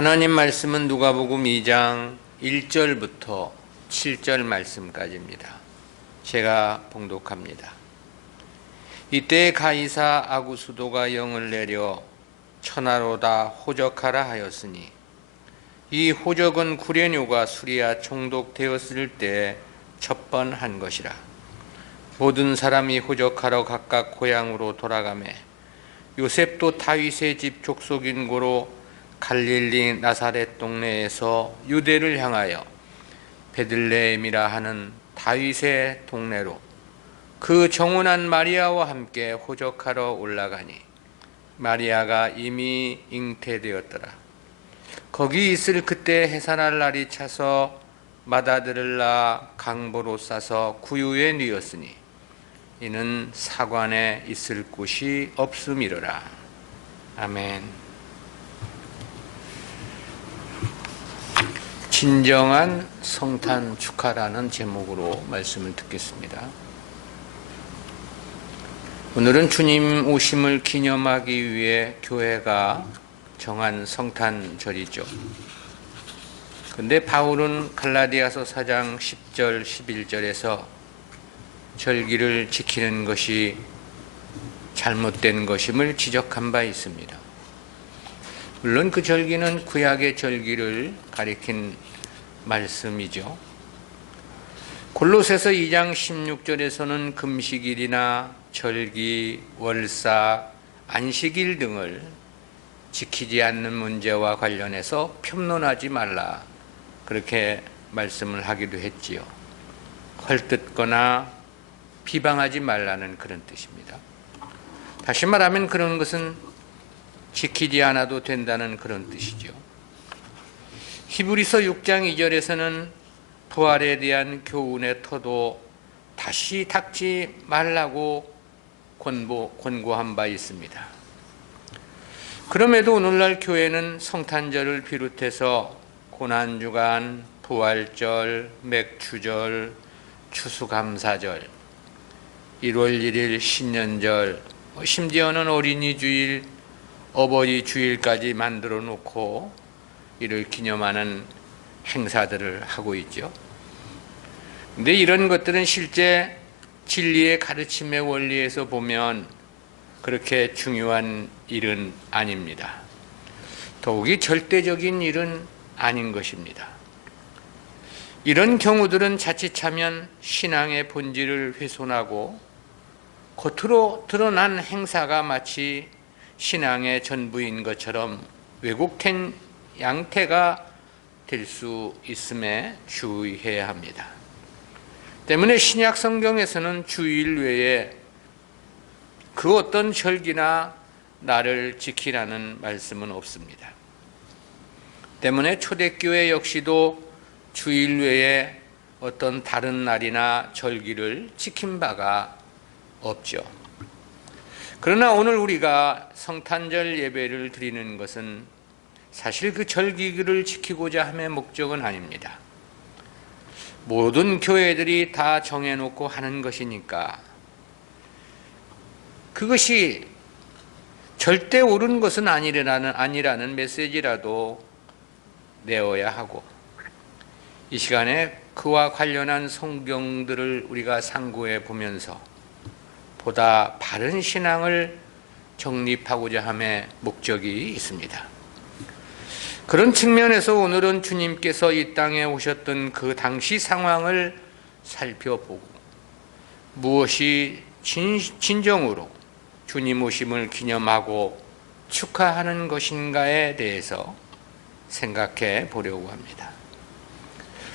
하나님 말씀은 누가복음 2장 1절부터 7절 말씀까지입니다. 제가 봉독합니다. 이때 가이사 아구수도가 영을 내려 천하로다 호적하라 하였으니 이 호적은 구레뇨가 수리아 총독되었을 때 첫 번 한 것이라. 모든 사람이 호적하러 각각 고향으로 돌아가매 요셉도 다윗의 집 족속인 고로 갈릴리 나사렛 동네에서 유대를 향하여 베들레헴이라 하는 다윗의 동네로 그 정혼한 마리아와 함께 호적하러 올라가니 마리아가 이미 잉태되었더라. 거기 있을 그때 해산할 날이 차서 맏아들을 낳아 강보로 싸서 구유에 뉘었으니 이는 사관에 있을 곳이 없음이로라. 아멘. 진정한 성탄 축하라는 제목으로 말씀을 듣겠습니다. 오늘은 주님 오심을 기념하기 위해 교회가 정한 성탄절이죠. 그런데 바울은 갈라디아서 4장 10절 11절에서 절기를 지키는 것이 잘못된 것임을 지적한 바 있습니다. 물론 그 절기는 구약의 절기를 가리킨 말씀이죠. 골로새서 2장 16절에서는 금식일이나 절기, 월사, 안식일 등을 지키지 않는 문제와 관련해서 평론하지 말라, 그렇게 말씀을 하기도 했지요. 헐뜯거나 비방하지 말라는 그런 뜻입니다. 다시 말하면 그런 것은 지키지 않아도 된다는 그런 뜻이죠. 히브리서 6장 2절에서는 부활에 대한 교훈의 터도 다시 닦지 말라고 권고한 바 있습니다. 그럼에도 오늘날 교회는 성탄절을 비롯해서 고난주간, 부활절, 맥주절, 추수감사절, 1월 1일 신년절, 심지어는 어린이주일, 어버이 주일까지 만들어 놓고 이를 기념하는 행사들을 하고 있죠. 근데 이런 것들은 실제 진리의 가르침의 원리에서 보면 그렇게 중요한 일은 아닙니다. 더욱이 절대적인 일은 아닌 것입니다. 이런 경우들은 자칫하면 신앙의 본질을 훼손하고 겉으로 드러난 행사가 마치 신앙의 전부인 것처럼 왜곡된 양태가 될 수 있음에 주의해야 합니다. 때문에 신약 성경에서는 주일 외에 그 어떤 절기나 날을 지키라는 말씀은 없습니다. 때문에 초대교회 역시도 주일 외에 어떤 다른 날이나 절기를 지킨 바가 없죠. 그러나 오늘 우리가 성탄절 예배를 드리는 것은 사실 그 절기를 지키고자 함의 목적은 아닙니다. 모든 교회들이 다 정해놓고 하는 것이니까 그것이 절대 옳은 것은 아니라는 메시지라도 내어야 하고, 이 시간에 그와 관련한 성경들을 우리가 상고해 보면서 보다 바른 신앙을 정립하고자 함의 목적이 있습니다. 그런 측면에서 오늘은 주님께서 이 땅에 오셨던 그 당시 상황을 살펴보고 무엇이 진정으로 주님 오심을 기념하고 축하하는 것인가에 대해서 생각해 보려고 합니다.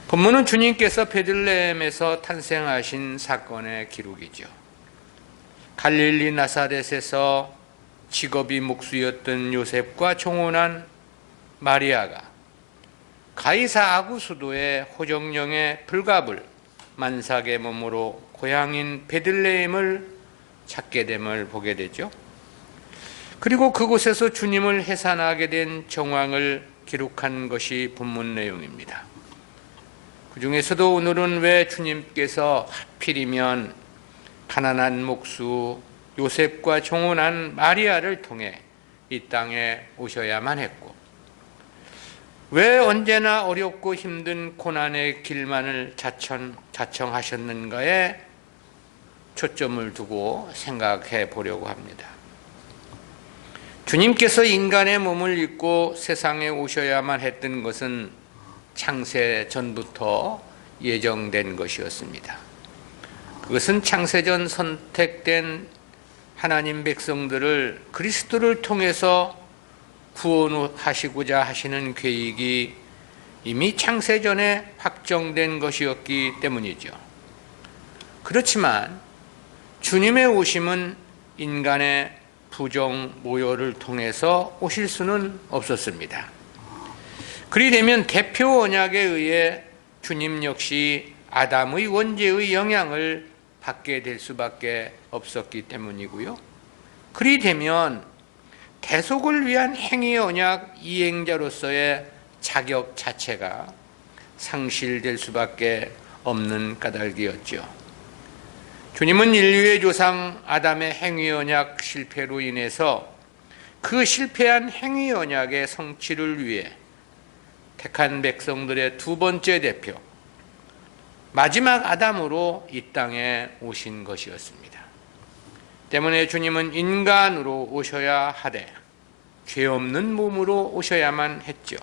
본문은 주님께서 베들레헴에서 탄생하신 사건의 기록이죠. 갈릴리 나사렛에서 직업이 목수였던 요셉과 종혼한 마리아가 가이사 아구수도의 호정령의 불갑을 만삭의 몸으로 고향인 베들레헴을 찾게 됨을 보게 되죠. 그리고 그곳에서 주님을 해산하게 된 정황을 기록한 것이 본문 내용입니다. 그 중에서도 오늘은 왜 주님께서 하필이면 가난한 목수 요셉과 종혼한 마리아를 통해 이 땅에 오셔야만 했고, 왜 언제나 어렵고 힘든 고난의 길만을 자청하셨는가에 초점을 두고 생각해 보려고 합니다. 주님께서 인간의 몸을 입고 세상에 오셔야만 했던 것은 창세 전부터 예정된 것이었습니다. 그것은 창세전 선택된 하나님 백성들을 그리스도를 통해서 구원하시고자 하시는 계획이 이미 창세전에 확정된 것이었기 때문이죠. 그렇지만 주님의 오심은 인간의 부정 모욕을 통해서 오실 수는 없었습니다. 그리되면 대표 언약에 의해 주님 역시 아담의 원죄의 영향을 받게 될 수밖에 없었기 때문이고요. 그리되면 대속을 위한 행위 언약 이행자로서의 자격 자체가 상실될 수밖에 없는 까닭이었죠. 주님은 인류의 조상 아담의 행위 언약 실패로 인해서 그 실패한 행위 언약의 성취를 위해 택한 백성들의 두 번째 대표, 마지막 아담으로 이 땅에 오신 것이었습니다. 때문에 주님은 인간으로 오셔야 하되 죄 없는 몸으로 오셔야만 했죠.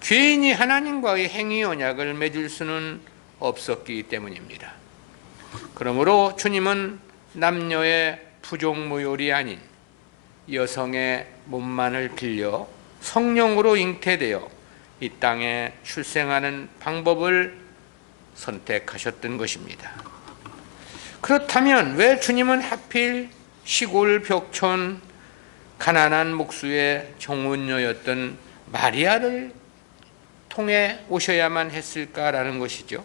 죄인이 하나님과의 행위 언약을 맺을 수는 없었기 때문입니다. 그러므로 주님은 남녀의 부종모욕이 아닌 여성의 몸만을 빌려 성령으로 잉태되어 이 땅에 출생하는 방법을 선택하셨던 것입니다. 그렇다면 왜 주님은 하필 시골 벽촌 가난한 목수의 정혼녀였던 마리아를 통해 오셔야만 했을까라는 것이죠.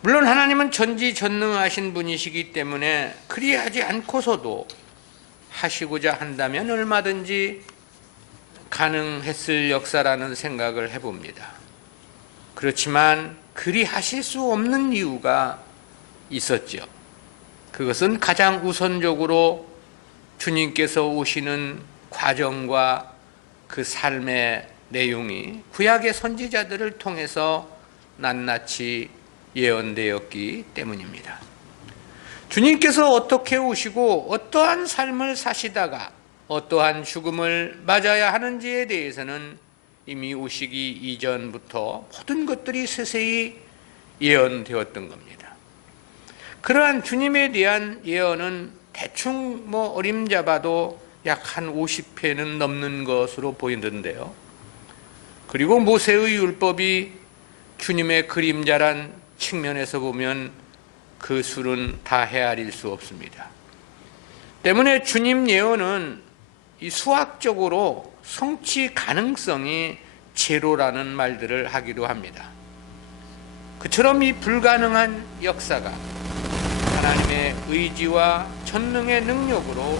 물론 하나님은 전지전능하신 분이시기 때문에 그리하지 않고서도 하시고자 한다면 얼마든지 가능했을 역사라는 생각을 해봅니다. 그렇지만 그리 하실 수 없는 이유가 있었죠. 그것은 가장 우선적으로 주님께서 오시는 과정과 그 삶의 내용이 구약의 선지자들을 통해서 낱낱이 예언되었기 때문입니다. 주님께서 어떻게 오시고 어떠한 삶을 사시다가 어떠한 죽음을 맞아야 하는지에 대해서는 이미 오시기 이전부터 모든 것들이 세세히 예언되었던 겁니다. 그러한 주님에 대한 예언은 대충 어림잡아도 약 한 50회는 넘는 것으로 보이는데요. 그리고 모세의 율법이 주님의 그림자란 측면에서 보면 그 수는 다 헤아릴 수 없습니다. 때문에 주님 예언은 이 수학적으로 성취 가능성이 제로라는 말들을 하기도 합니다. 그처럼 이 불가능한 역사가 하나님의 의지와 전능의 능력으로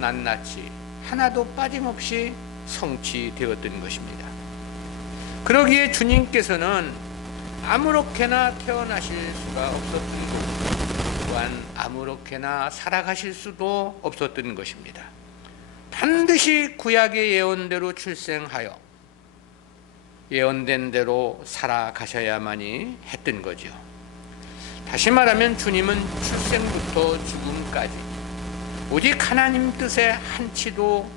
낱낱이 하나도 빠짐없이 성취되었던 것입니다. 그러기에 주님께서는 아무렇게나 태어나실 수가 없었던 거고 또한 아무렇게나 살아가실 수도 없었던 것입니다. 반드시 구약의 예언대로 출생하여 예언된 대로 살아가셔야만이 했던 거죠. 다시 말하면 주님은 출생부터 죽음까지 오직 하나님 뜻의 한치도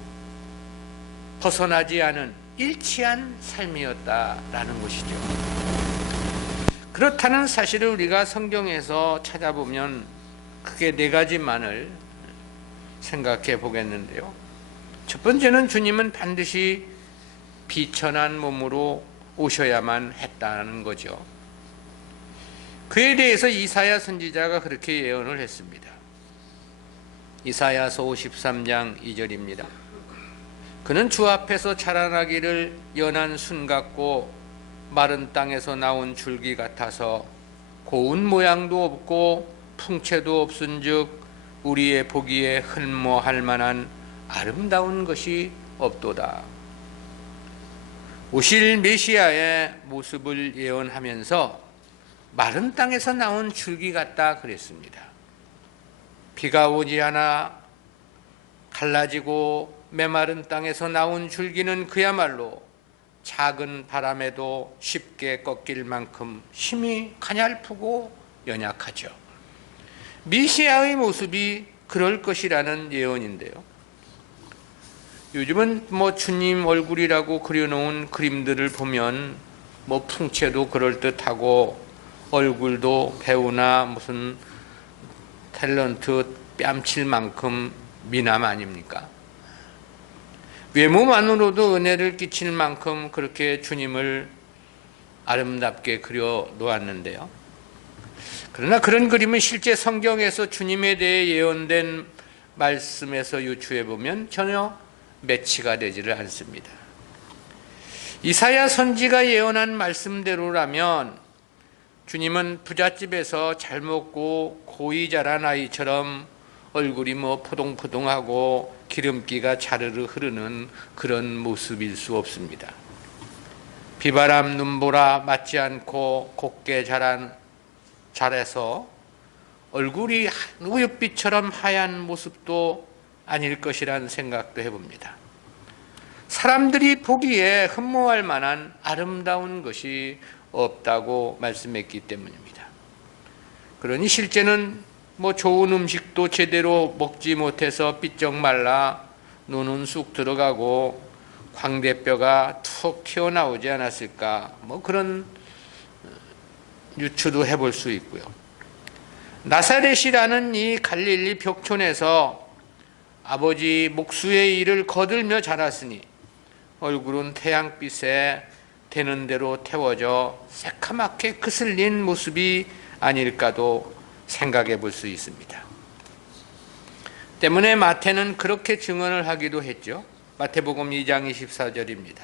벗어나지 않은 일치한 삶이었다라는 것이죠. 그렇다는 사실을 우리가 성경에서 찾아보면 크게 네 가지만을 생각해 보겠는데요. 첫 번째는 주님은 반드시 비천한 몸으로 오셔야만 했다는 거죠. 그에 대해서 이사야 선지자가 그렇게 예언을 했습니다. 이사야서 53장 2절입니다. 그는 주 앞에서 자라나기를 연한 순 같고 마른 땅에서 나온 줄기 같아서 고운 모양도 없고 풍채도 없은즉 우리의 보기에 흠모할 만한 아름다운 것이 없도다. 오실 메시아의 모습을 예언하면서 마른 땅에서 나온 줄기 같다 그랬습니다. 비가 오지 않아 갈라지고 메마른 땅에서 나온 줄기는 그야말로 작은 바람에도 쉽게 꺾일 만큼 힘이 가냘프고 연약하죠. 메시아의 모습이 그럴 것이라는 예언인데요. 요즘은 주님 얼굴이라고 그려놓은 그림들을 보면 풍채도 그럴듯하고 얼굴도 배우나 무슨 탤런트 뺨칠 만큼 미남 아닙니까? 외모만으로도 은혜를 끼칠 만큼 그렇게 주님을 아름답게 그려 놓았는데요. 그러나 그런 그림은 실제 성경에서 주님에 대해 예언된 말씀에서 유추해 보면 전혀 매치가 되지를 않습니다. 이사야 선지가 예언한 말씀대로라면 주님은 부잣집에서 잘 먹고 고이 자란 아이처럼 얼굴이 포동포동하고 기름기가 자르르 흐르는 그런 모습일 수 없습니다. 비바람 눈보라 맞지 않고 곱게 자라서 얼굴이 우윳빛처럼 하얀 모습도 아닐 것이란 생각도 해봅니다. 사람들이 보기에 흠모할 만한 아름다운 것이 없다고 말씀했기 때문입니다. 그러니 실제는 좋은 음식도 제대로 먹지 못해서 삐쩍 말라 눈은 쑥 들어가고 광대뼈가 툭 튀어나오지 않았을까, 그런 유추도 해볼 수 있고요. 나사렛이라는 이 갈릴리 벽촌에서 아버지 목수의 일을 거들며 자랐으니 얼굴은 태양빛에 되는 대로 태워져 새카맣게 그슬린 모습이 아닐까도 생각해 볼 수 있습니다. 때문에 마태는 그렇게 증언을 하기도 했죠. 마태복음 2장 24절입니다.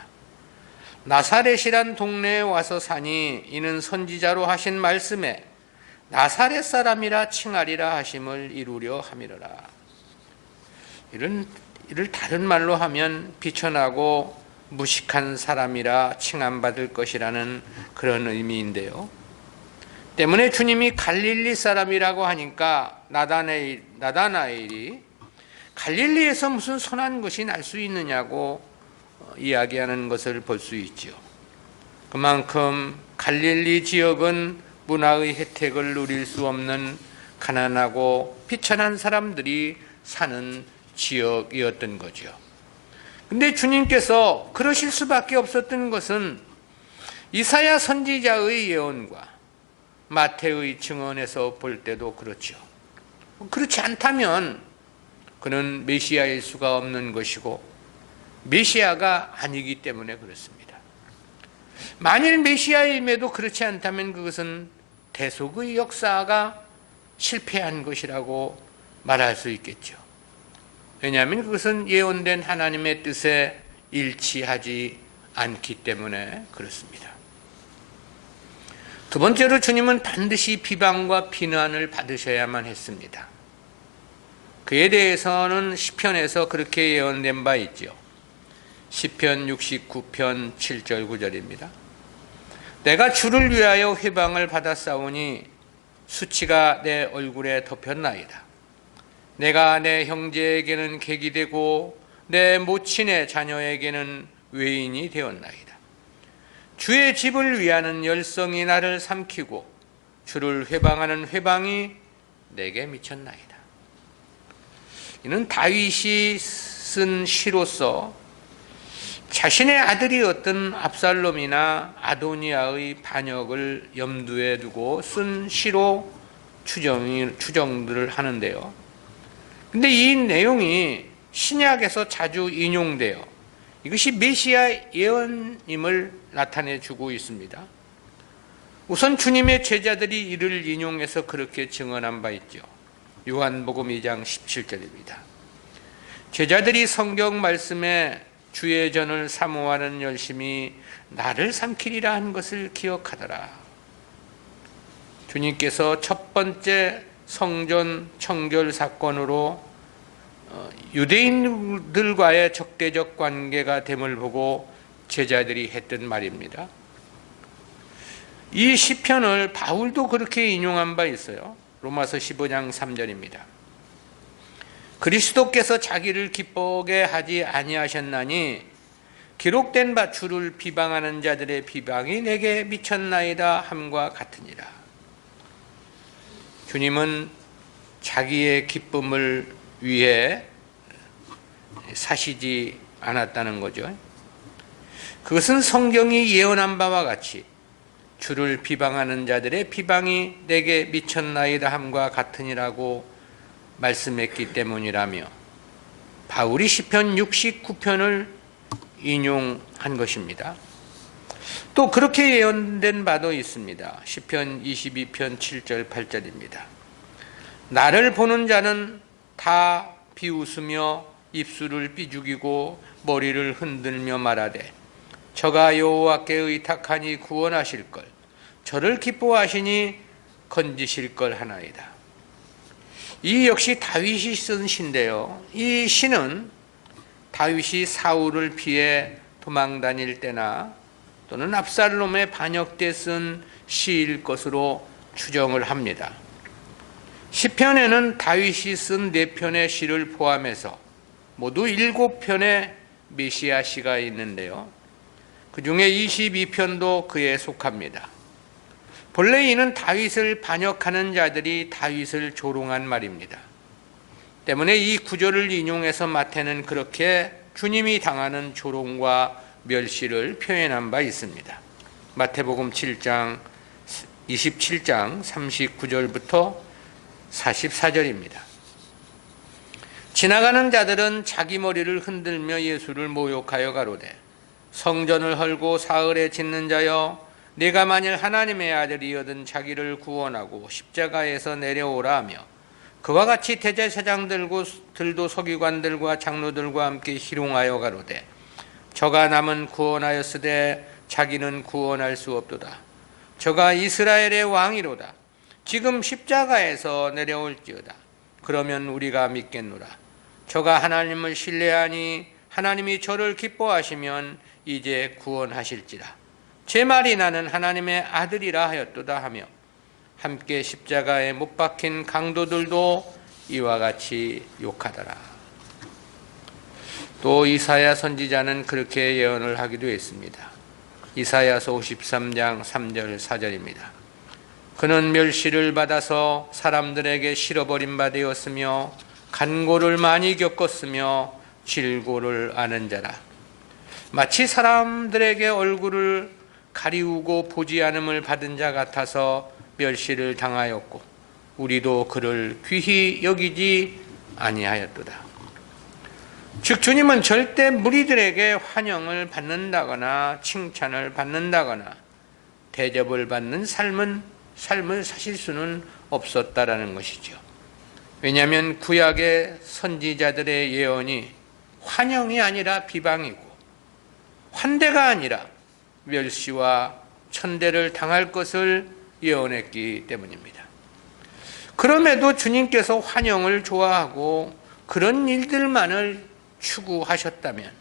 나사렛이란 동네에 와서 사니 이는 선지자로 하신 말씀에 나사렛 사람이라 칭하리라 하심을 이루려 함이로라. 이를 다른 말로 하면 비천하고 무식한 사람이라 칭함받을 것이라는 그런 의미인데요. 때문에 주님이 갈릴리 사람이라고 하니까 나다나엘이 갈릴리에서 무슨 선한 것이 날 수 있느냐고 이야기하는 것을 볼 수 있죠. 그만큼 갈릴리 지역은 문화의 혜택을 누릴 수 없는 가난하고 비천한 사람들이 사는 지역이었던 거죠. 근데 주님께서 그러실 수밖에 없었던 것은 이사야 선지자의 예언과 마태의 증언에서 볼 때도 그렇죠. 그렇지 않다면 그는 메시아일 수가 없는 것이고 메시아가 아니기 때문에 그렇습니다. 만일 메시아임에도 그렇지 않다면 그것은 대속의 역사가 실패한 것이라고 말할 수 있겠죠. 왜냐하면 그것은 예언된 하나님의 뜻에 일치하지 않기 때문에 그렇습니다. 두 번째로 주님은 반드시 비방과 비난을 받으셔야만 했습니다. 그에 대해서는 시편에서 그렇게 예언된 바 있죠. 시편 69편 7절 9절입니다. 내가 주를 위하여 회방을 받았사오니 수치가 내 얼굴에 덮였나이다. 내가 내 형제에게는 객이 되고 내 모친의 자녀에게는 외인이 되었나이다. 주의 집을 위하는 열성이 나를 삼키고 주를 회방하는 회방이 내게 미쳤나이다. 이는 다윗이 쓴 시로서 자신의 아들이었던 압살롬이나 아도니아의 반역을 염두에 두고 쓴 시로 추정들을 하는데요. 근데 이 내용이 신약에서 자주 인용되어 이것이 메시아 예언임을 나타내 주고 있습니다. 우선 주님의 제자들이 이를 인용해서 그렇게 증언한 바 있죠. 요한복음 2장 17절입니다. 제자들이 성경 말씀에 주의 전을 사모하는 열심이 나를 삼키리라 한 것을 기억하더라. 주님께서 첫 번째 성전 청결 사건으로 유대인들과의 적대적 관계가 됨을 보고 제자들이 했던 말입니다. 이 시편을 바울도 그렇게 인용한 바 있어요. 로마서 15장 3절입니다. 그리스도께서 자기를 기쁘게 하지 아니하셨나니 기록된 바 주를 비방하는 자들의 비방이 내게 미쳤나이다 함과 같으니라. 주님은 자기의 기쁨을 위해 사시지 않았다는 거죠. 그것은 성경이 예언한 바와 같이 주를 비방하는 자들의 비방이 내게 미쳤나이다 함과 같으니라고 말씀했기 때문이라며 바울이 시편 69편을 인용한 것입니다. 또 그렇게 예언된 바도 있습니다. 시편 22편 7절 8절입니다. 나를 보는 자는 다 비웃으며 입술을 삐죽이고 머리를 흔들며 말하되 저가 여호와께 의탁하니 구원하실걸, 저를 기뻐하시니 건지실걸 하나이다. 이 역시 다윗이 쓴 시인데요, 이 시는 다윗이 사울을 피해 도망 다닐 때나 또는 압살롬의 반역 때 쓴 시일 것으로 추정을 합니다. 시편에는 다윗이 쓴 4편의 시를 포함해서 모두 7편의 메시아 시가 있는데요, 그 중에 22편도 그에 속합니다. 본래 이는 다윗을 반역하는 자들이 다윗을 조롱한 말입니다. 때문에 이 구절을 인용해서 마태는 그렇게 주님이 당하는 조롱과 멸시를 표현한 바 있습니다. 마태복음 7장 27장 39절부터 44절입니다. 지나가는 자들은 자기 머리를 흔들며 예수를 모욕하여 가로되 성전을 헐고 사흘에 짓는 자여, 네가 만일 하나님의 아들이여든 자기를 구원하고 십자가에서 내려오라 하며 그와 같이 대제사장들도 서기관들과 장로들과 함께 희롱하여 가로되 저가 남은 구원하였으되 자기는 구원할 수 없도다. 저가 이스라엘의 왕이로다. 지금 십자가에서 내려올지어다. 그러면 우리가 믿겠노라. 저가 하나님을 신뢰하니 하나님이 저를 기뻐하시면 이제 구원하실지라. 제 말이 나는 하나님의 아들이라 하였도다 하며 함께 십자가에 못 박힌 강도들도 이와 같이 욕하더라. 또 이사야 선지자는 그렇게 예언을 하기도 했습니다. 이사야서 53장 3절 4절입니다. 그는 멸시를 받아서 사람들에게 실어버린 바 되었으며 간고를 많이 겪었으며 질고를 아는 자라. 마치 사람들에게 얼굴을 가리우고 보지 않음을 받은 자 같아서 멸시를 당하였고 우리도 그를 귀히 여기지 아니하였도다. 즉 주님은 절대 무리들에게 환영을 받는다거나 칭찬을 받는다거나 대접을 받는 삶을 사실 수는 없었다라는 것이죠. 왜냐하면 구약의 선지자들의 예언이 환영이 아니라 비방이고 환대가 아니라 멸시와 천대를 당할 것을 예언했기 때문입니다. 그럼에도 주님께서 환영을 좋아하고 그런 일들만을 추구하셨다면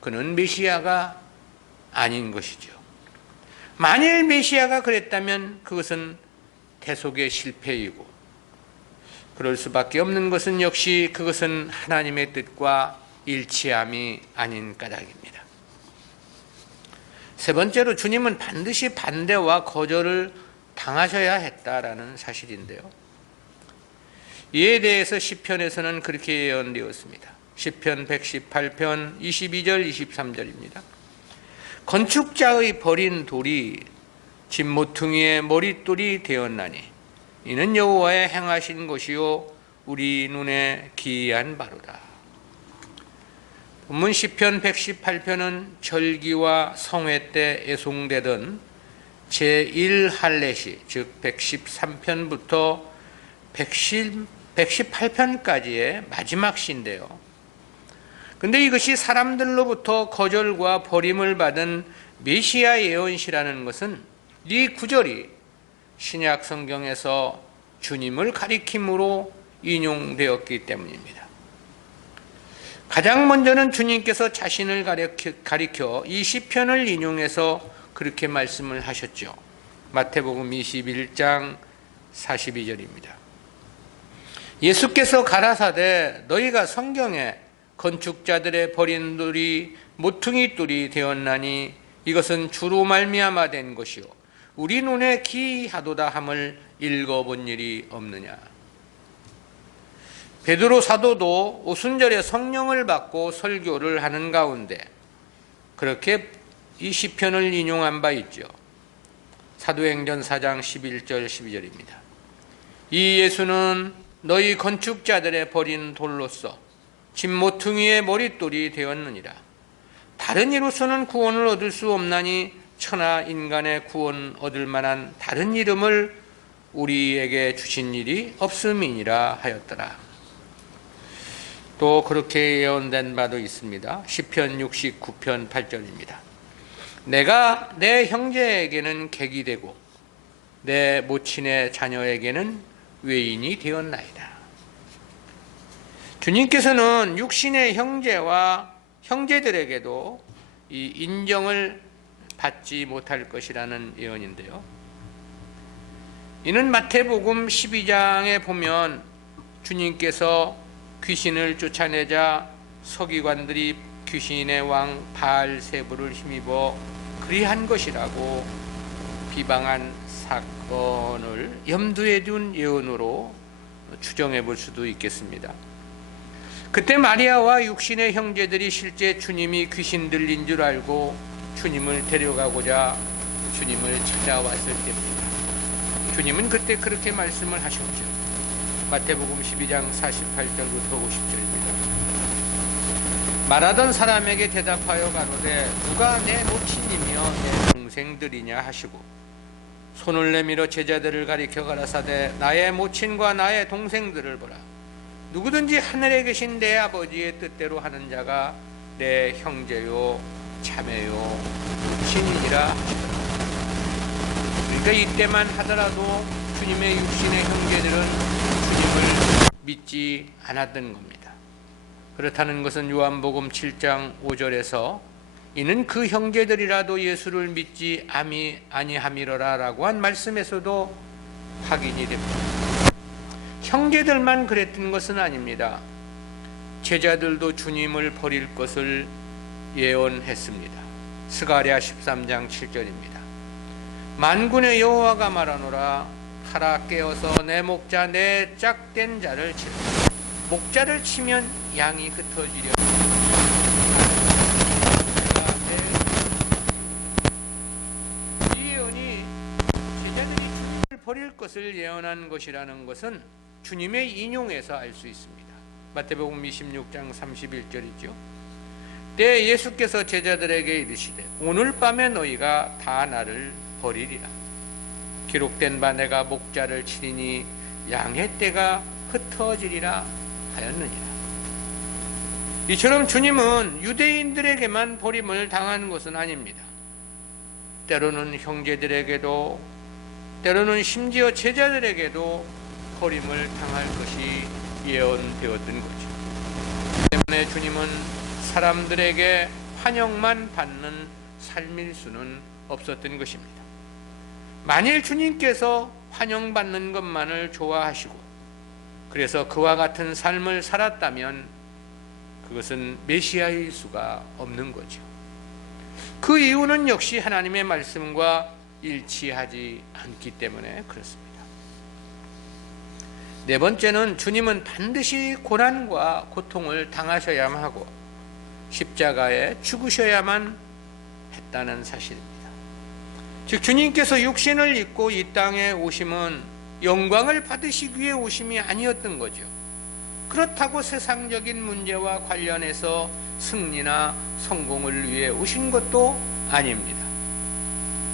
그는 메시아가 아닌 것이죠. 만일 메시아가 그랬다면 그것은 대속의 실패이고 그럴 수밖에 없는 것은 역시 그것은 하나님의 뜻과 일치함이 아닌 까닭입니다. 세 번째로 주님은 반드시 반대와 거절을 당하셔야 했다라는 사실인데요. 이에 대해서 시편에서는 그렇게 예언되었습니다. 시편 118편 22절 23절입니다. 건축자의 버린 돌이 집 모퉁이의 머릿돌이 되었나니 이는 여호와의 행하신 것이요 우리 눈에 기이한 바로다. 본문 시편 118편은 절기와 성회 때 애송되던 제1할례시 즉 113편부터 118편까지의 마지막 시인데요. 근데 이것이 사람들로부터 거절과 버림을 받은 메시아 예언시라는 것은 이 구절이 신약 성경에서 주님을 가리킴으로 인용되었기 때문입니다. 가장 먼저는 주님께서 자신을 가리켜 이 시편을 인용해서 그렇게 말씀을 하셨죠. 마태복음 21장 42절입니다. 예수께서 가라사대 너희가 성경에 건축자들의 버린 돌이 모퉁이 돌이 되었나니 이것은 주로 말미암아 된 것이요 우리 눈에 기이하도다 함을 읽어본 일이 없느냐. 베드로 사도도 오순절에 성령을 받고 설교를 하는 가운데 그렇게 이 시편을 인용한 바 있죠. 사도행전 4장 11절 12절입니다. 이 예수는 너희 건축자들의 버린 돌로서 집 모퉁이의 머릿돌이 되었느니라. 다른 이로서는 구원을 얻을 수 없나니 천하 인간의 구원 얻을 만한 다른 이름을 우리에게 주신 일이 없음이니라 하였더라. 또 그렇게 예언된 바도 있습니다. 시편 69편 8절입니다. 내가 내 형제에게는 객이 되고 내 모친의 자녀에게는 외인이 되었나이다. 주님께서는 육신의 형제와 형제들에게도 이 인정을 받지 못할 것이라는 예언인데요. 이는 마태복음 12장에 보면 주님께서 귀신을 쫓아내자 서기관들이 귀신의 왕 바알세부를 힘입어 그리한 것이라고 비방한 사건을 염두에 둔 예언으로 추정해 볼 수도 있겠습니다. 그때 마리아와 육신의 형제들이 실제 주님이 귀신 들린 줄 알고 주님을 데려가고자 주님을 찾아왔을 때입니다. 주님은 그때 그렇게 말씀을 하셨죠. 마태복음 12장 48절부터 50절입니다. 말하던 사람에게 대답하여 가로되 누가 내 모친이며 내 동생들이냐 하시고 손을 내밀어 제자들을 가리켜 가라사대 나의 모친과 나의 동생들을 보라. 누구든지 하늘에 계신 내 아버지의 뜻대로 하는 자가 내 형제요 자매요 친이니라 하시더라. 그러니까 이때만 하더라도 주님의 육신의 형제들은 주님을 믿지 않았던 겁니다. 그렇다는 것은 요한복음 7장 5절에서 이는 그 형제들이라도 예수를 믿지 아니함이로라 라고 한 말씀에서도 확인이 됩니다. 형제들만 그랬던 것은 아닙니다. 제자들도 주님을 버릴 것을 예언했습니다. 스가랴 13장 7절입니다. 만군의 여호와가 말하노라 하라 깨어서 내 목자 내 짝된 자를 치라. 목자를 치면 양이 흩어지려. 이 예언이 제자들이 주님을 버릴 것을 예언한 것이라는 것은 주님의 인용에서 알 수 있습니다. 마태복음 26장 31절이죠. 때 예수께서 제자들에게 이르시되 오늘 밤에 너희가 다 나를 버리리라. 기록된 바 내가 목자를 치리니 양의 떼가 흩어지리라 하였느니라. 이처럼 주님은 유대인들에게만 버림을 당한 것은 아닙니다. 때로는 형제들에게도 때로는 심지어 제자들에게도 버림을 당할 것이 예언되었던 거죠. 때문에 주님은 사람들에게 환영만 받는 삶일 수는 없었던 것입니다. 만일 주님께서 환영받는 것만을 좋아하시고 그래서 그와 같은 삶을 살았다면 그것은 메시아일 수가 없는 거죠. 그 이유는 역시 하나님의 말씀과 일치하지 않기 때문에 그렇습니다. 네 번째는 주님은 반드시 고난과 고통을 당하셔야만 하고 십자가에 죽으셔야만 했다는 사실입니다. 즉 주님께서 육신을 입고 이 땅에 오심은 영광을 받으시기 위해 오심이 아니었던 거죠. 그렇다고 세상적인 문제와 관련해서 승리나 성공을 위해 오신 것도 아닙니다.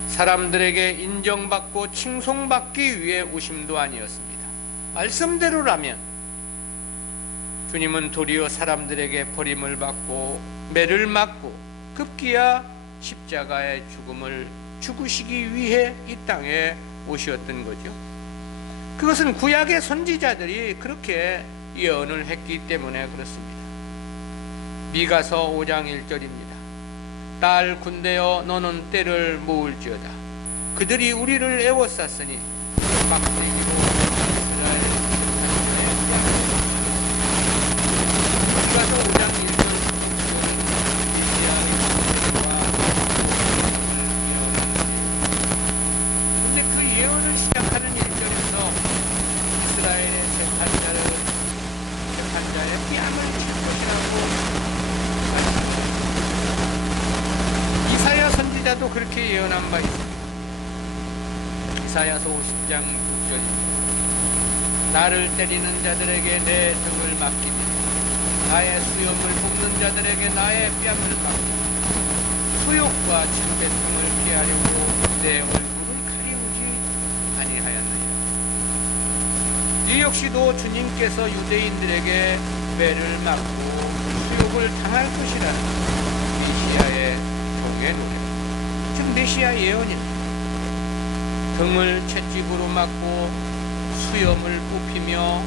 사람들에게 인정받고 칭송받기 위해 오심도 아니었습니다. 말씀대로라면 주님은 도리어 사람들에게 버림을 받고 매를 맞고 급기야 십자가의 죽음을 죽으시기 위해 이 땅에 오셨던 거죠. 그것은 구약의 선지자들이 그렇게 예언을 했기 때문에 그렇습니다. 미가서 5장 1절입니다. 딸 군대여 너는 때를 모을지어다. 그들이 우리를 애워쌌으니 막대기로 이스라엘 5장 1절 근데 그 예언을 시작하는 1절에서 이스라엘의 재판자의 뺨을 칠 것이라고 이사야 선지자도 그렇게 예언한 바 있습니다. 이사야서 50장 6절입니다. 나를 때리는 자들에게 내 등을 맡기며 나의 수염을 뽑는 자들에게 나의 뺨을 맡기며 수욕과 침뱉음을 피하려고 내 얼굴을 가리우지 아니하였느니라. 이 역시도 주님께서 유대인들에게 매를 맞고 수욕을 당할 것이라는 메시아의 종의 노래, 즉 메시아 예언입니다. 등을 채찍으로 맞고 수염을 뽑히며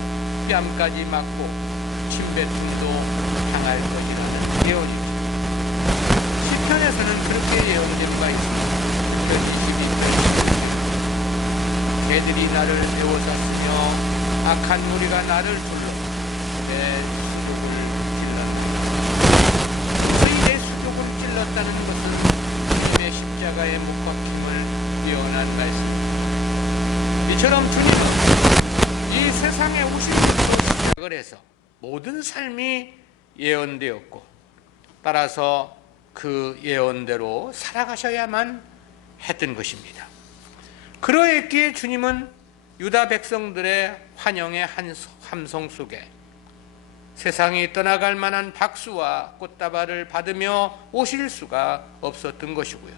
뺨까지 맞고 침뱉음도 당할 것이라는 예언입니다. 시편에서는 그렇게 예언된 바 있습니다. 22편 개들이 나를 배워쌌으며 악한 무리가 나를 둘러 내 수족을 찔렀다. 너희 내 수족을 찔렀다는 것은 주님의 십자가에 못 박힘을 예언한 말씀입니다. 이처럼 주님은 이 세상에 오실 것으로 시작을 해서 모든 삶이 예언되었고 따라서 그 예언대로 살아가셔야만 했던 것입니다. 그러했기에 주님은 유다 백성들의 환영의 함성 속에 세상이 떠나갈 만한 박수와 꽃다발을 받으며 오실 수가 없었던 것이고요.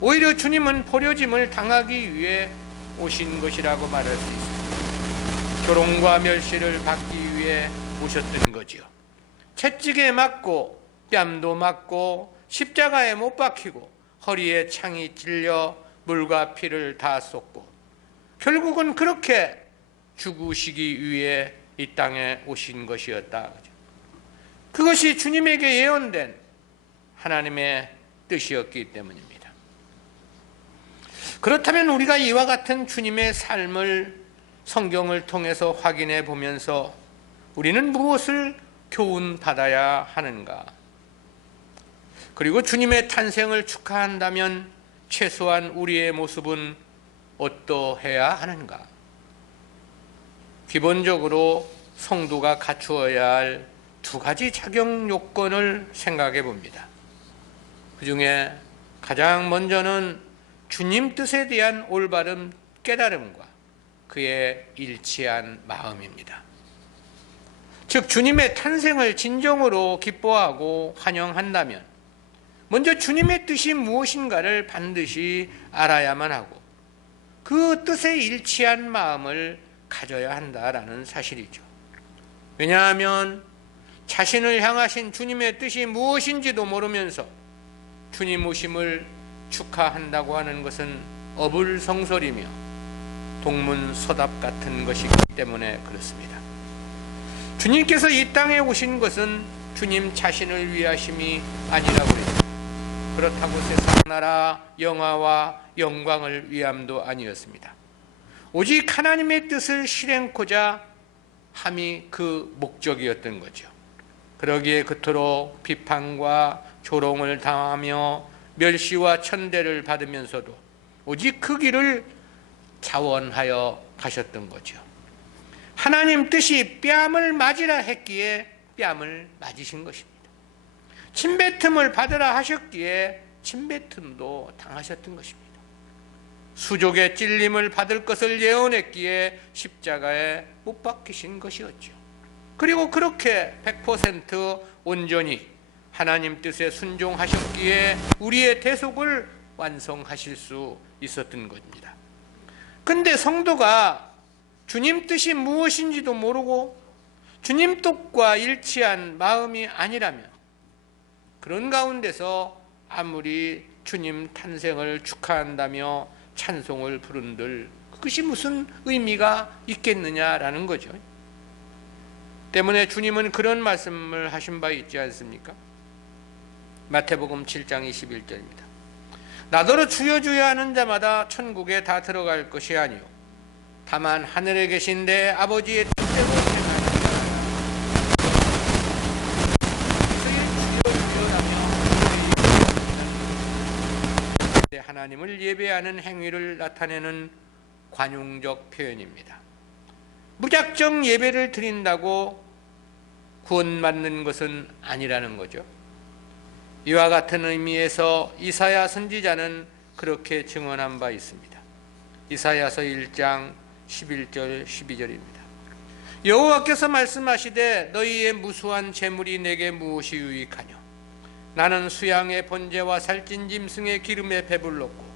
오히려 주님은 버려짐을 당하기 위해 오신 것이라고 말할 수 있습니다. 조롱과 멸시를 받기 위해 오셨던 거지요. 채찍에 맞고 뺨도 맞고 십자가에 못 박히고 허리에 창이 찔려 물과 피를 다 쏟고 결국은 그렇게 죽으시기 위해 이 땅에 오신 것이었다. 그것이 주님에게 예언된 하나님의 뜻이었기 때문입니다. 그렇다면 우리가 이와 같은 주님의 삶을 성경을 통해서 확인해 보면서 우리는 무엇을 교훈받아야 하는가? 그리고 주님의 탄생을 축하한다면 최소한 우리의 모습은 어떠해야 하는가? 기본적으로 성도가 갖추어야 할 두 가지 자격 요건을 생각해 봅니다. 그 중에 가장 먼저는 주님 뜻에 대한 올바른 깨달음과 그의 일치한 마음입니다. 즉 주님의 탄생을 진정으로 기뻐하고 환영한다면 먼저 주님의 뜻이 무엇인가를 반드시 알아야만 하고 그 뜻에 일치한 마음을 가져야 한다라는 사실이죠. 왜냐하면 자신을 향하신 주님의 뜻이 무엇인지도 모르면서 주님 오심을 축하한다고 하는 것은 어불성설이며 동문서답 같은 것이기 때문에 그렇습니다. 주님께서 이 땅에 오신 것은 주님 자신을 위하심이 아니라고 그랬습니다. 그렇다고 세상 나라 영화와 영광을 위함도 아니었습니다. 오직 하나님의 뜻을 실행코자 함이 그 목적이었던 거죠. 그러기에 그토록 비판과 조롱을 당하며 멸시와 천대를 받으면서도 오직 그 길을 자원하여 가셨던 거죠. 하나님 뜻이 뺨을 맞으라 했기에 뺨을 맞으신 것입니다. 침뱉음을 받으라 하셨기에 침뱉음도 당하셨던 것입니다. 수족의 찔림을 받을 것을 예언했기에 십자가에 못 박히신 것이었죠. 그리고 그렇게 100% 온전히 하나님 뜻에 순종하셨기에 우리의 대속을 완성하실 수 있었던 겁니다. 근데 성도가 주님 뜻이 무엇인지도 모르고 주님 뜻과 일치한 마음이 아니라면 그런 가운데서 아무리 주님 탄생을 축하한다며 찬송을 부른들 그것이 무슨 의미가 있겠느냐라는 거죠. 때문에 주님은 그런 말씀을 하신 바 있지 않습니까? 마태복음 7장 21절입니다. 나더러 주여 주여 하는 자마다 천국에 다 들어갈 것이 아니요 다만 하늘에 계신 내 아버지의 뜻대로 행하리라. 하나님을 예배하는 행위를 나타내는 관용적 표현입니다. 무작정 예배를 드린다고 구원받는 것은 아니라는 거죠. 이와 같은 의미에서 이사야 선지자는 그렇게 증언한 바 있습니다. 이사야서 1장 11절 12절입니다. 여호와께서 말씀하시되 너희의 무수한 재물이 내게 무엇이 유익하뇨? 나는 수양의 번제와 살찐 짐승의 기름에 배불렀고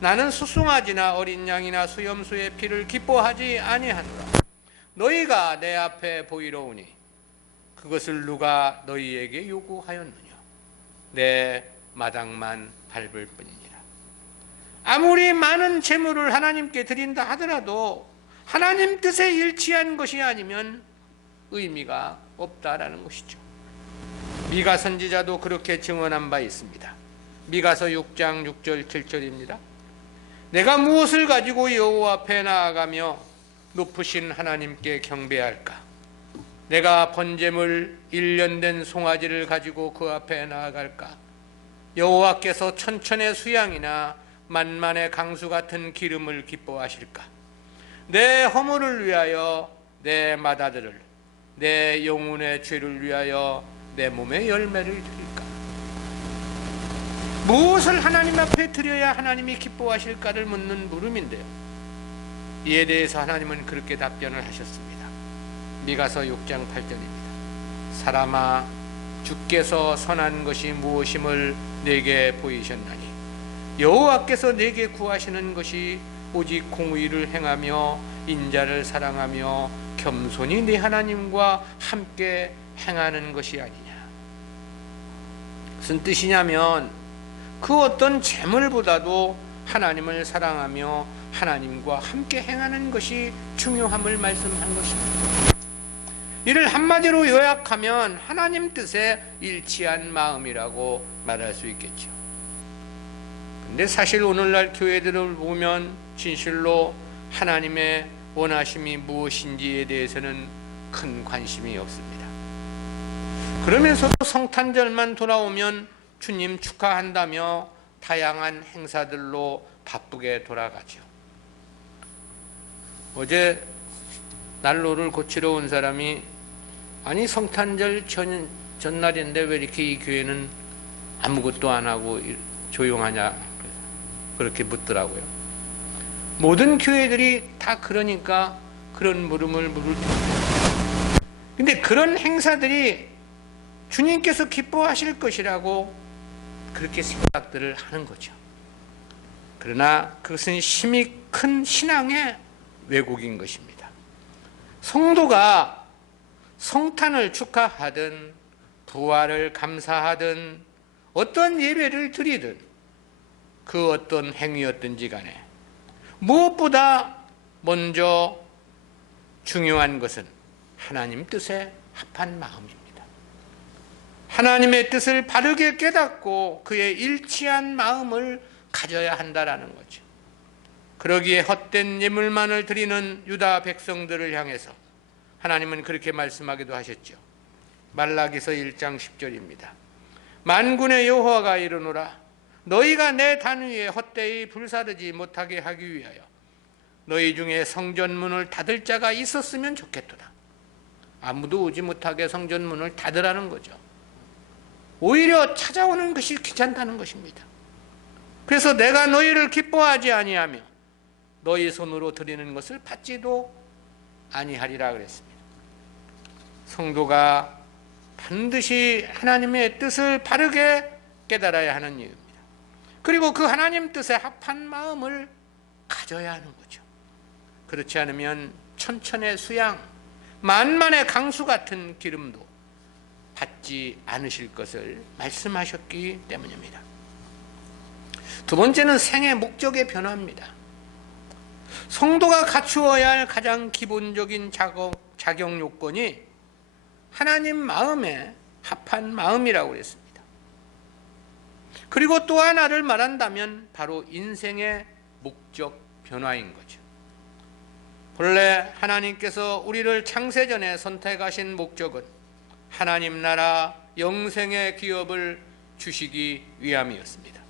나는 수송아지나 어린 양이나 수염수의 피를 기뻐하지 아니하노라. 너희가 내 앞에 보이러 오니 그것을 누가 너희에게 요구하였느냐? 내 마당만 밟을 뿐이니라. 아무리 많은 재물을 하나님께 드린다 하더라도 하나님 뜻에 일치한 것이 아니면 의미가 없다라는 것이죠. 미가 선지자도 그렇게 증언한 바 있습니다. 미가서 6장 6절 7절입니다. 내가 무엇을 가지고 여호와 앞에 나아가며 높으신 하나님께 경배할까? 내가 번제물 1년 된 송아지를 가지고 그 앞에 나아갈까? 여호와께서 천천의 수양이나 만만의 강수 같은 기름을 기뻐하실까? 내 허물을 위하여 내 맏아들을, 내 영혼의 죄를 위하여 내 몸의 열매를 드릴까? 무엇을 하나님 앞에 드려야 하나님이 기뻐하실까를 묻는 물음인데요, 이에 대해서 하나님은 그렇게 답변을 하셨습니다. 미가서 6장 8절입니다. 사람아, 주께서 선한 것이 무엇임을 내게 보이셨나니 여호와께서 내게 구하시는 것이 오직 공의를 행하며 인자를 사랑하며 겸손히 네 하나님과 함께 행하는 것이 아니냐. 무슨 뜻이냐면 그 어떤 재물보다도 하나님을 사랑하며 하나님과 함께 행하는 것이 중요함을 말씀한 것입니다. 이를 한마디로 요약하면 하나님 뜻에 일치한 마음이라고 말할 수 있겠죠. 근데 사실 오늘날 교회들을 보면 진실로 하나님의 원하심이 무엇인지에 대해서는 큰 관심이 없습니다. 그러면서도 성탄절만 돌아오면 주님 축하한다며 다양한 행사들로 바쁘게 돌아가죠. 어제 난로를 고치러 온 사람이 아니 성탄절 전날인데 왜 이렇게 이 교회는 아무것도 안 하고 조용하냐 그렇게 묻더라고요. 모든 교회들이 다 그러니까 그런 물음을 물을 텐데, 근데 그런 행사들이 주님께서 기뻐하실 것이라고 그렇게 생각들을 하는 거죠. 그러나 그것은 힘이 큰 신앙의 왜곡인 것입니다. 성도가 성탄을 축하하든 부활을 감사하든 어떤 예배를 드리든 그 어떤 행위였든지 간에 무엇보다 먼저 중요한 것은 하나님 뜻에 합한 마음입니다. 하나님의 뜻을 바르게 깨닫고 그에 일치한 마음을 가져야 한다라는 거죠. 그러기에 헛된 예물만을 드리는 유다 백성들을 향해서 하나님은 그렇게 말씀하기도 하셨죠. 말라기서 1장 10절입니다. 만군의 여호와가 이르노라 너희가 내 단 위에 헛되이 불사르지 못하게 하기 위하여 너희 중에 성전문을 닫을 자가 있었으면 좋겠도다. 아무도 오지 못하게 성전문을 닫으라는 거죠. 오히려 찾아오는 것이 귀찮다는 것입니다. 그래서 내가 너희를 기뻐하지 아니하며 너희 손으로 드리는 것을 받지도 아니하리라 그랬습니다. 성도가 반드시 하나님의 뜻을 바르게 깨달아야 하는 이유입니다. 그리고 그 하나님 뜻에 합한 마음을 가져야 하는 거죠. 그렇지 않으면 천천의 수양, 만만의 강수 같은 기름도 받지 않으실 것을 말씀하셨기 때문입니다. 두 번째는 생의 목적의 변화입니다. 성도가 갖추어야 할 가장 기본적인 자격 요건이 하나님 마음에 합한 마음이라고 했습니다. 그리고 또 하나를 말한다면 바로 인생의 목적 변화인 거죠. 본래 하나님께서 우리를 창세전에 선택하신 목적은 하나님 나라 영생의 기업을 주시기 위함이었습니다.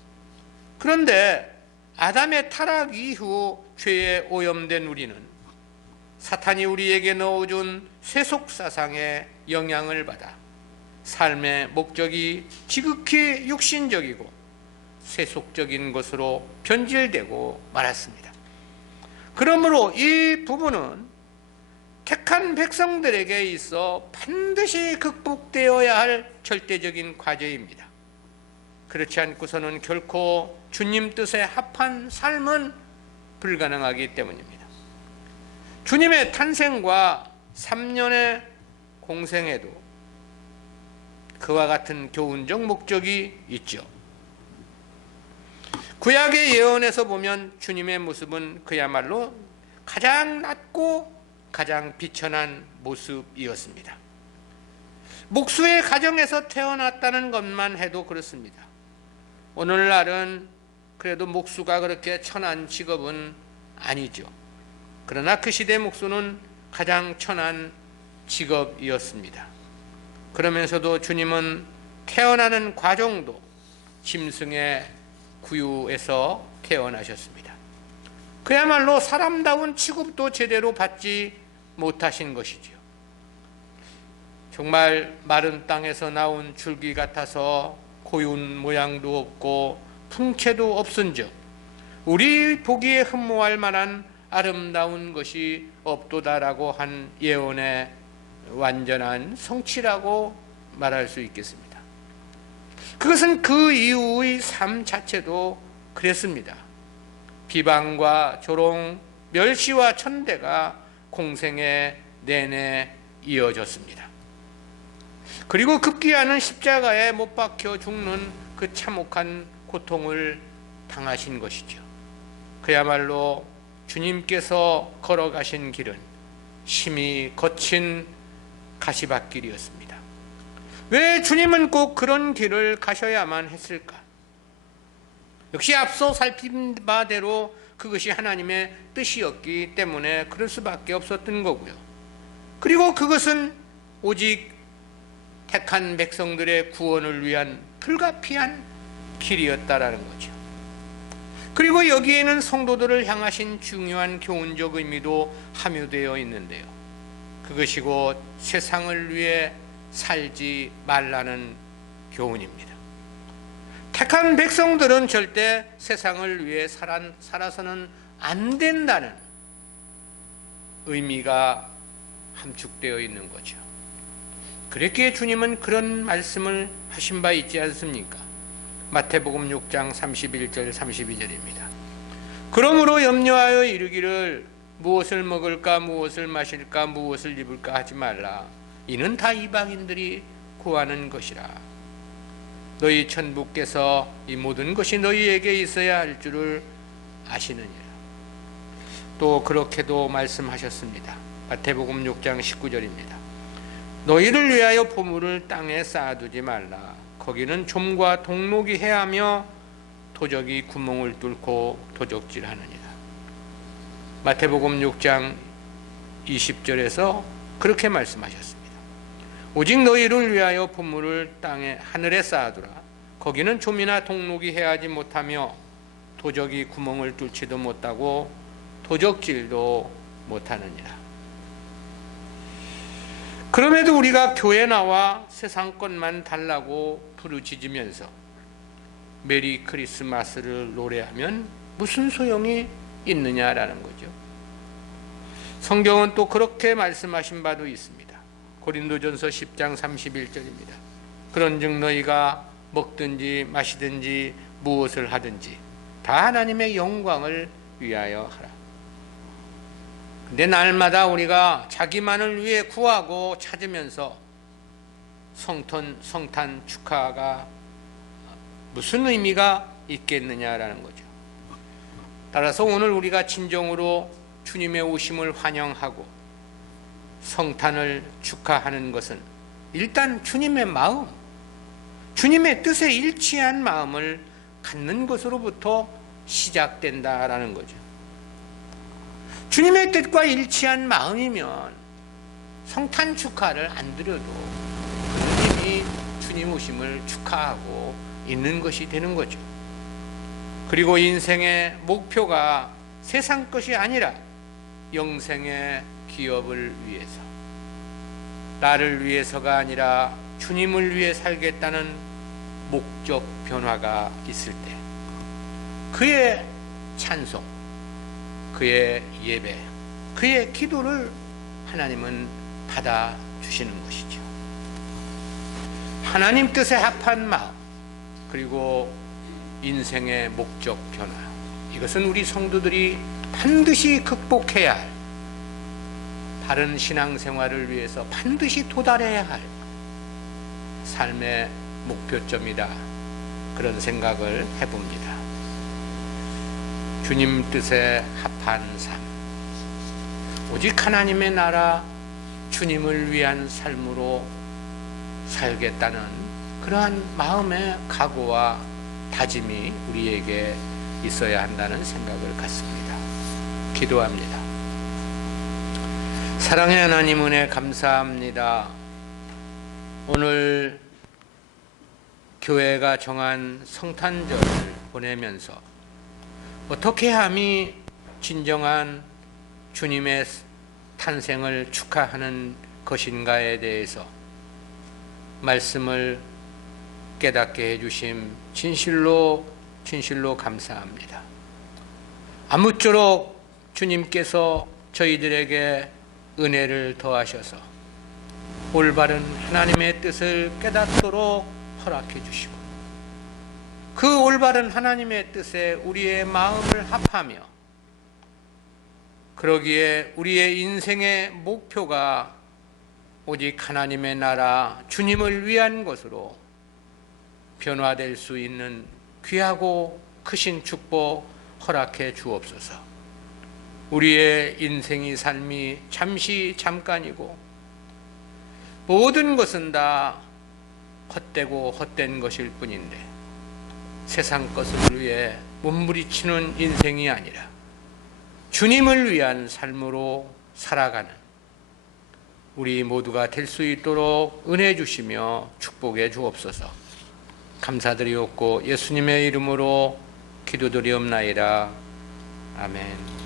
그런데 아담의 타락 이후 죄에 오염된 우리는 사탄이 우리에게 넣어준 세속사상의 영향을 받아 삶의 목적이 지극히 육신적이고 세속적인 것으로 변질되고 말았습니다. 그러므로 이 부분은 택한 백성들에게 있어 반드시 극복되어야 할 절대적인 과제입니다. 그렇지 않고서는 결코 주님 뜻에 합한 삶은 불가능하기 때문입니다. 주님의 탄생과 3년의 공생에도 그와 같은 교훈적 목적이 있죠. 구약의 예언에서 보면 주님의 모습은 그야말로 가장 낮고 가장 비천한 모습이었습니다. 목수의 가정에서 태어났다는 것만 해도 그렇습니다. 오늘날은 그래도 목수가 그렇게 천한 직업은 아니죠. 그러나 그 시대 목수는 가장 천한 직업이었습니다. 그러면서도 주님은 태어나는 과정도 짐승의 구유에서 태어나셨습니다. 그야말로 사람다운 취급도 제대로 받지 못하신 것이지요. 정말 마른 땅에서 나온 줄기 같아서 고운 모양도 없고 풍채도 없은즉 우리 보기에 흠모할 만한 아름다운 것이 없도다라고 한 예언의 완전한 성취라고 말할 수 있겠습니다. 그것은 그 이후의 삶 자체도 그랬습니다. 비방과 조롱, 멸시와 천대가 공생의 내내 이어졌습니다. 그리고 급기야는 십자가에 못 박혀 죽는 그 참혹한 고통을 당하신 것이죠. 그야말로 주님께서 걸어가신 길은 심히 거친 가시밭길이었습니다. 왜 주님은 꼭 그런 길을 가셔야만 했을까? 역시 앞서 살핀 바대로 그것이 하나님의 뜻이었기 때문에 그럴 수밖에 없었던 거고요. 그리고 그것은 오직 택한 백성들의 구원을 위한 불가피한 길이었다라는 거죠. 그리고 여기에는 성도들을 향하신 중요한 교훈적 의미도 함유되어 있는데요. 그것이 곧 세상을 위해 살지 말라는 교훈입니다. 택한 백성들은 절대 세상을 위해 살아서는 안 된다는 의미가 함축되어 있는 거죠. 그랬기에 주님은 그런 말씀을 하신 바 있지 않습니까? 마태복음 6장 31절 32절입니다. 그러므로 염려하여 이르기를 무엇을 먹을까 무엇을 마실까 무엇을 입을까 하지 말라. 이는 다 이방인들이 구하는 것이라. 너희 천부께서 이 모든 것이 너희에게 있어야 할 줄을 아시느니라. 또 그렇게도 말씀하셨습니다. 마태복음 6장 19절입니다. 너희를 위하여 보물을 땅에 쌓아두지 말라. 거기는 좀과 동록이 해하며 도적이 구멍을 뚫고 도적질하느니라. 마태복음 6장 20절에서 그렇게 말씀하셨습니다. 오직 너희를 위하여 보물을 땅에 하늘에 쌓아두라. 거기는 좀이나 동록이 해하지 못하며 도적이 구멍을 뚫지도 못하고 도적질도 못하느니라. 그럼에도 우리가 교회 나와 세상 것만 달라고 부르짖으면서 메리 크리스마스를 노래하면 무슨 소용이 있느냐라는 거죠. 성경은 또 그렇게 말씀하신 바도 있습니다. 고린도전서 10장 31절입니다. 그런즉 너희가 먹든지 마시든지 무엇을 하든지 다 하나님의 영광을 위하여 하라. 근데 날마다 우리가 자기만을 위해 구하고 찾으면서 성탄 축하가 무슨 의미가 있겠느냐라는 거죠. 따라서 오늘 우리가 진정으로 주님의 오심을 환영하고 성탄을 축하하는 것은 일단 주님의 마음, 주님의 뜻에 일치한 마음을 갖는 것으로부터 시작된다라는 거죠. 주님의 뜻과 일치한 마음이면 성탄 축하를 안 드려도 이미 주님 오심을 축하하고 있는 것이 되는 거죠. 그리고 인생의 목표가 세상 것이 아니라 영생의 기업을 위해서, 나를 위해서가 아니라 주님을 위해 살겠다는 목적 변화가 있을 때 그의 찬송, 그의 예배, 그의 기도를 하나님은 받아주시는 것이죠. 하나님 뜻에 합한 마음, 그리고 인생의 목적 변화, 이것은 우리 성도들이 반드시 극복해야 할, 바른 신앙생활을 위해서 반드시 도달해야 할 삶의 목표점이다, 그런 생각을 해봅니다. 주님 뜻에 합한 삶, 오직 하나님의 나라, 주님을 위한 삶으로 살겠다는 그러한 마음의 각오와 다짐이 우리에게 있어야 한다는 생각을 갖습니다. 기도합니다. 사랑의 하나님, 은혜 감사합니다. 오늘 교회가 정한 성탄절을 보내면서 어떻게 함이 진정한 주님의 탄생을 축하하는 것인가에 대해서 말씀을 깨닫게 해주심 진실로 감사합니다. 아무쪼록 주님께서 저희들에게 은혜를 더하셔서 올바른 하나님의 뜻을 깨닫도록 허락해 주시고, 그 올바른 하나님의 뜻에 우리의 마음을 합하며, 그러기에 우리의 인생의 목표가 오직 하나님의 나라, 주님을 위한 것으로 변화될 수 있는 귀하고 크신 축복 허락해 주옵소서. 우리의 인생이 삶이 잠깐이고 모든 것은 다 헛되고 헛된 것일 뿐인데, 세상 것을 위해 몸부리치는 인생이 아니라 주님을 위한 삶으로 살아가는 우리 모두가 될 수 있도록 은혜 주시며 축복해 주옵소서. 감사드리옵고 예수님의 이름으로 기도드리옵나이다. 아멘.